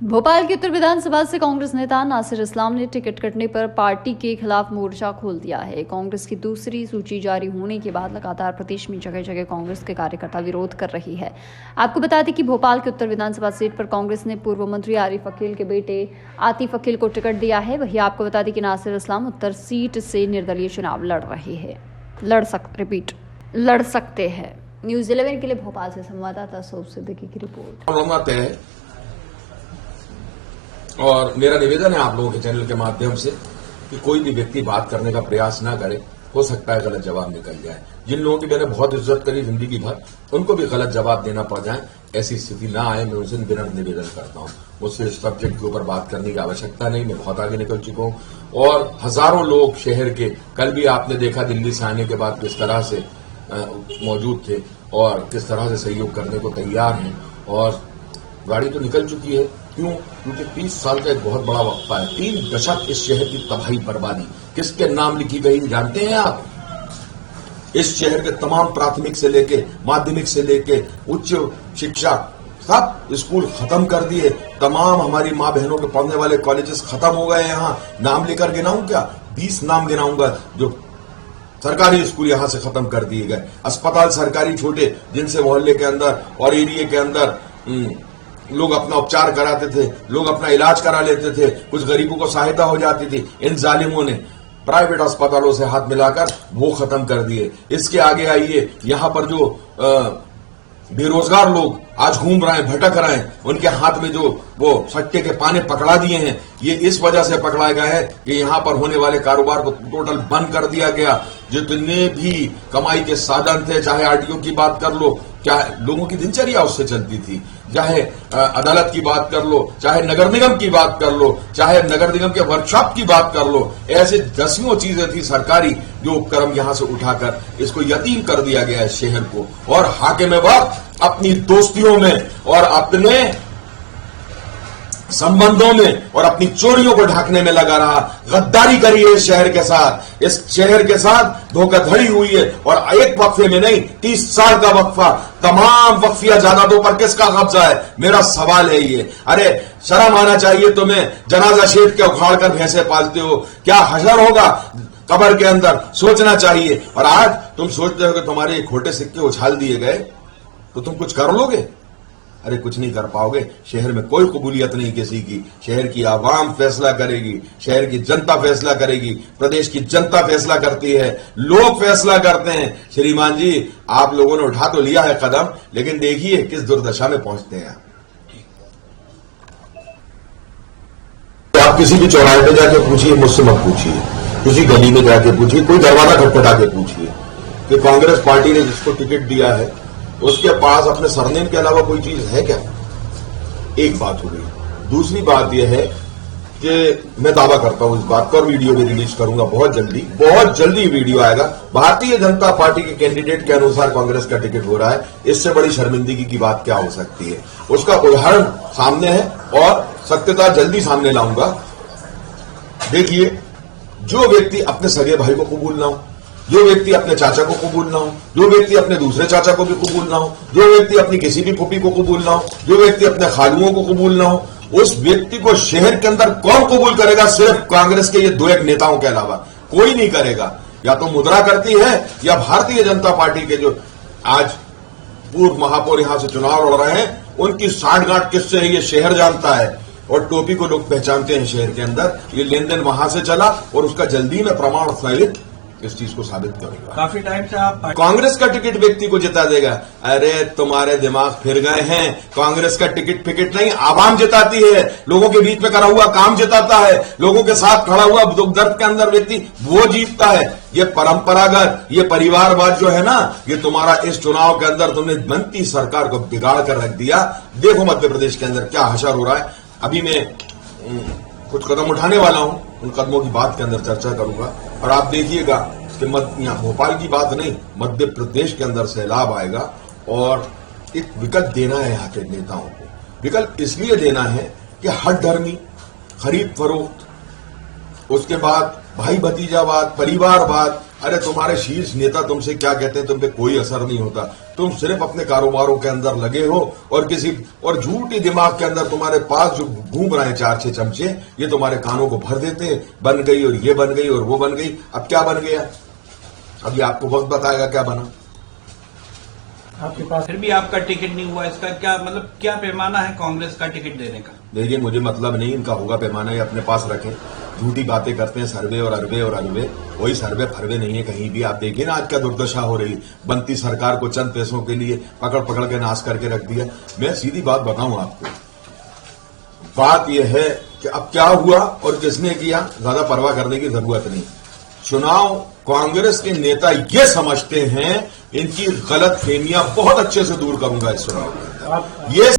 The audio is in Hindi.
भोपाल की उत्तर विधानसभा से कांग्रेस नेता नासिर इस्लाम ने टिकट कटने पर पार्टी के खिलाफ मोर्चा खोल दिया है। कांग्रेस की दूसरी सूची जारी होने के बाद लगातार प्रदेश में जगह जगह कांग्रेस के कार्यकर्ता विरोध कर रही है। आपको बता दें कि भोपाल की उत्तर विधानसभा सीट पर कांग्रेस ने पूर्व मंत्री आरिफ अकील के बेटे आतिफ अकील को टिकट दिया है। वहीं आपको बता दें कि नासिर इस्लाम उत्तर सीट से निर्दलीय चुनाव लड़ सकते हैं। न्यूज 11 के लिए भोपाल से संवाददाता सौफ सिद्दीकी की रिपोर्ट। और मेरा निवेदन है आप लोगों के चैनल के माध्यम से कि कोई भी व्यक्ति बात करने का प्रयास ना करे, हो सकता है गलत जवाब निकल जाए। जिन लोगों की मैंने बहुत इज्जत करी जिंदगी भर, उनको भी गलत जवाब देना पड़ जाए, ऐसी स्थिति ना आए, मैं उनसे विनम्र निवेदन करता हूं। मुझसे इस सब्जेक्ट के ऊपर बात करने की आवश्यकता नहीं, मैं बहुत आगे निकल चुका हूं। और हजारों लोग शहर के, कल भी आपने देखा दिल्ली से आने के बाद किस तरह से मौजूद थे और किस तरह से सहयोग करने को तैयार हैं। और गाड़ी तो निकल चुकी है, क्यों? क्योंकि 30 साल का एक बहुत बड़ा वक्फा है, 3 दशक इस शहर की तबाही बर्बादी किसके नाम लिखी गई जानते हैं आप? इस शहर के तमाम प्राथमिक से लेके माध्यमिक से लेके उच्च शिक्षा सब स्कूल खत्म कर दिए, तमाम हमारी माँ बहनों के पढ़ने वाले कॉलेजेस खत्म हो गए। यहाँ नाम लेकर गिनाऊं क्या? 20 नाम गिनाऊंगा जो सरकारी स्कूल यहां से खत्म कर दिए गए। अस्पताल सरकारी छोटे, जिनसे मोहल्ले के अंदर और एरिया के अंदर लोग अपना उपचार कराते थे, लोग अपना इलाज करा लेते थे, कुछ गरीबों को सहायता हो जाती थी। इन जालिमों ने प्राइवेट अस्पतालों से हाथ मिलाकर वो खत्म कर दिए। इसके आगे आइए, यहां पर जो बेरोजगार लोग आज घूम रहे हैं, भटक रहे हैं, उनके हाथ में जो वो सट्टे के पाने पकड़ा दिए हैं, ये इस वजह से पकड़ाए गए हैं कि यहां पर होने वाले कारोबार को टोटल बंद कर दिया गया। जितने भी कमाई के साधन थे, चाहे आरटीओ की बात कर लो, क्या लोगों की दिनचर्या उससे चलती थी, चाहे अदालत की बात कर लो, चाहे नगर निगम की बात कर लो, चाहे नगर निगम के वर्कशॉप की बात कर लो, ऐसे दसियों चीजें थी सरकारी जो उपक्रम यहां से उठाकर इसको यतीम कर दिया गया है शहर को। और हाकिम वक्त अपनी दोस्तियों में और अपने संबंधों में और अपनी चोरियों को ढकने में लगा रहा, गद्दारी करी है इस शहर के साथ, इस शहर के साथ धोखाधड़ी हुई है। और एक वक्फे में नहीं, 30 साल का वक्फा, तमाम वक्फिया जायदादों पर किसका कब्जा है? मेरा सवाल है ये। अरे शर्म आना चाहिए तुम्हें, जनाजा शेख के उखाड़ कर भैंसे पालते हो, क्या हशर होगा कब्र के अंदर? सोचना चाहिए। और आज तुम सोचते हो कि तुम्हारे खोटे सिक्के उछाल दिए गए तो तुम कुछ कर लोगे? अरे कुछ नहीं कर पाओगे। शहर में कोई कबूलियत नहीं किसी की, शहर की आवाम फैसला करेगी, शहर की जनता फैसला करेगी, प्रदेश की जनता फैसला करती है, लोग फैसला करते हैं। श्रीमान जी, आप लोगों ने उठा तो लिया है कदम, लेकिन देखिए किस दुर्दशा में पहुंचते हैं। आप किसी भी चौराहे पे जाके पूछिए, मुझसे मत पूछिए, किसी गली में जाके पूछिए, कोई दरवाजा खटखटा के पूछिए कि कांग्रेस पार्टी ने जिसको टिकट दिया है उसके पास अपने सरनेम के अलावा कोई चीज है क्या? एक बात हो गई। दूसरी बात यह है कि मैं दावा करता हूं इस बात पर, वीडियो भी रिलीज करूंगा बहुत जल्दी वीडियो आएगा। भारतीय जनता पार्टी के कैंडिडेट के अनुसार कांग्रेस का टिकट हो रहा है, इससे बड़ी शर्मिंदगी की बात क्या हो सकती है? उसका उदाहरण सामने है और सत्यता जल्दी सामने लाऊंगा। देखिए, जो व्यक्ति अपने सगे भाई को कबूल ना हो, जो व्यक्ति अपने चाचा को कबूल ना हो, जो व्यक्ति अपने दूसरे चाचा को भी कबूल ना हो, जो व्यक्ति अपनी किसी भी फूफी को कबूल ना हो, जो व्यक्ति अपने खालुओं को कबूल ना हो, उस व्यक्ति को शहर के अंदर कौन कबूल करेगा? सिर्फ कांग्रेस के ये 2-1 नेताओं के अलावा कोई नहीं करेगा। या तो मुद्रा करती है या भारतीय जनता पार्टी के जो आज पूर्व महापौर यहां से चुनाव लड़ रहे हैं, उनकी साठगांठ किससे है ये शहर जानता है। और टोपी को लोग पहचानते हैं शहर के अंदर। ये लेन देन वहां से चला और उसका जल्दी में प्रमाण सहित इस चीज को साबित करूंगा। काफी टाइम से आप कांग्रेस का टिकट व्यक्ति को जिता देगा। अरे तुम्हारे दिमाग फिर गए हैं। कांग्रेस का टिकट फिकट नहीं, आवाम जिताती है, लोगों के बीच में करा हुआ काम जिताता है, लोगों के साथ खड़ा हुआ दुख दर्द के अंदर व्यक्ति वो जीतता है। ये परंपरागत, ये परिवारवाद जो है ना, ये तुम्हारा इस चुनाव के अंदर तुमने बनती सरकार को बिगाड़ कर रख दिया। देखो मध्य प्रदेश के अंदर क्या हशर हो रहा है। अभी मैं कुछ कदम उठाने वाला हूं, उन कदमों की बात के अंदर चर्चा करूंगा और आप देखिएगा कि भोपाल की बात नहीं, मध्य प्रदेश के अंदर सैलाब आएगा। और एक विकल्प देना है यहाँ के नेताओं को। विकल्प इसलिए देना है कि हठधर्मी, खरीद फरोख्त, उसके बाद भाई भतीजावाद, परिवारवाद। अरे तुम्हारे शीर्ष नेता तुमसे क्या कहते हैं, तुम पे कोई असर नहीं होता। तुम सिर्फ अपने कारोबारों के अंदर लगे हो और झूठी दिमाग के अंदर तुम्हारे पास जो घूम रहे हैं 4-6 चमचे, ये तुम्हारे कानों को भर देते हैं। बन गई और ये बन गई और वो बन गई। अब क्या बन गया, अब ये आपको वक्त बताएगा क्या बना। आपके पास फिर भी आपका टिकट नहीं हुआ, इसका क्या मतलब, क्या पैमाना है कांग्रेस का टिकट देने का? देखिए, मुझे मतलब नहीं, इनका होगा पैमाना, ये अपने पास रखें। झूठी बातें करते हैं, सर्वे और अरबे और अरबे, वही सर्वे फरवे नहीं है कहीं भी। आप देखिए ना आज क्या दुर्दशा हो रही, बनती सरकार को चंद पैसों के लिए पकड़ पकड़ के नाश करके रख दिया। मैं सीधी बात बताऊं आपको, बात यह है कि अब क्या हुआ और किसने किया, ज्यादा परवाह करने की जरूरत नहीं। चुनाव कांग्रेस के नेता ये समझते हैं, इनकी गलत फहमियां बहुत अच्छे से दूर करूंगा इस चुनाव में। ये